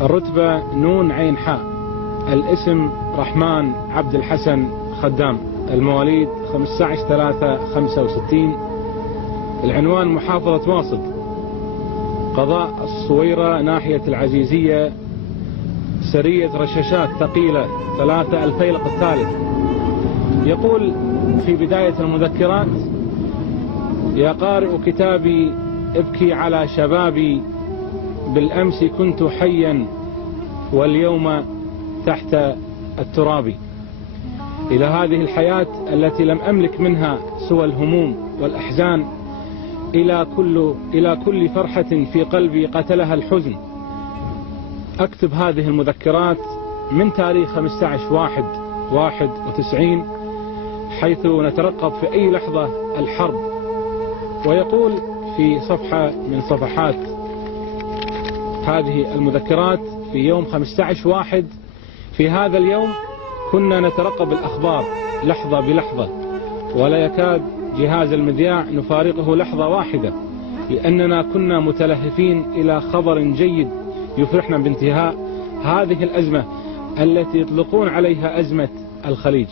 الرتبة نون عين حاء. الاسم رحمن عبد الحسن خدام. المواليد 15/3/65. العنوان محافظة واصد، قضاء الصويرة ناحية العزيزية. سرية رشاشات ثقيلة 3 الفيلق الثالث. يقول في بداية المذكرات: يا قارئ كتابي ابكي على شبابي، بالأمس كنت حيا واليوم تحت التراب. إلى هذه الحياة التي لم أملك منها سوى الهموم والأحزان، إلى كل فرحة في قلبي قتلها الحزن. أكتب هذه المذكرات من تاريخ 15/1/91، حيث نترقب في أي لحظة الحرب. ويقول في صفحة من صفحات هذه المذكرات: في يوم 15/1 في هذا اليوم كنا نترقب الأخبار لحظة بلحظة، ولا يكاد جهاز المذياع نفارقه لحظة واحدة، لأننا كنا متلهفين إلى خبر جيد يفرحنا بانتهاء هذه الأزمة التي يطلقون عليها أزمة الخليج.